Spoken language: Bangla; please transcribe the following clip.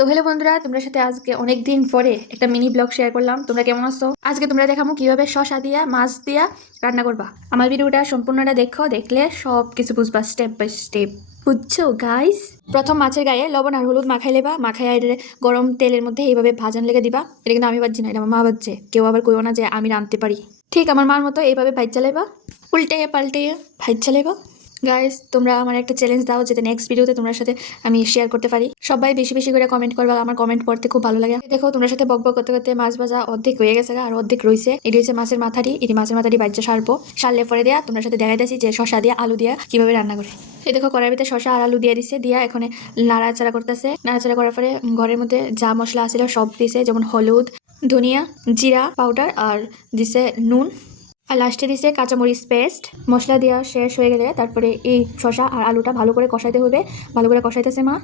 তো হ্যালো বন্ধুরা, তোমরা সাথে আজকে অনেক দিন পরে একটা মিনি ব্লগ শেয়ার করলাম। তোমরা কেমন আছো? আজকে তোমরা দেখামু কিভাবে শসা দিয়া মাছ দিয়া রান্না করবা। আমার ভিডিওটা সম্পূর্ণটা দেখো, দেখলে সব কিছু বুঝবা স্টেপ বাই স্টেপ। বুঝছো গাইস? প্রথম মাছের গায়ে লবণ আর হলুদ মাখাই লেবা, মাখাই গরম তেলের মধ্যে এইভাবে ভাজান লেগে দিবা। এটা কিন্তু আমি বাজছি না, এটা আমার মা বাজছে। কেউ আবার কইও না যে আমি রাঁধতে পারি। ঠিক আমার মার মতো এইভাবে ভাজ চালাইবা, উল্টে পাল্টে ভাজ চালাইবা। গাইস, তোমরা আমার একটা চ্যালেঞ্জ দাও যেটা নেক্সট ভিডিওতে তোমার সাথে আমি শেয়ার করতে পারি। সবাই বেশি বেশি করে কমেন্ট করবা, আমার কমেন্ট পড়তে খুব ভালো লাগে। দেখো তোমার সাথে বক বক করতে করতে মাছ ভাজা অর্ধেক হয়ে গেছে আর অর্ধেক রয়েছে। এটি হচ্ছে মাছের মাথাটি, এটি মাছের মাথাটি বাচ্চা সারবো, সারলে পরে দেয়া তোমার সাথে দেখাইতেছি যে শসা দিয়া আলু দিয়া কিভাবে রান্না করে। এই দেখো কড়াইর ভিতরে শসা আর আলু দিয়ে দিছে, দিয়া এখন নাড়াচাড়া করতেছে। নাড়াচাড়া করার পরে ঘরের মধ্যে যা মশলা আছিল সব দিছে, যেমন হলুদ, ধনিয়া, জিরা পাউডার আর দিছে নুন, আর লাস্টে দিছে কাঁচামরিচ পেস্ট। মশলা দেওয়া শেষ হয়ে গেলে তারপরে এই শসা আর আলুটা ভালো করে কষাইতে হবে। ভালো করে কষাইতেছে মা।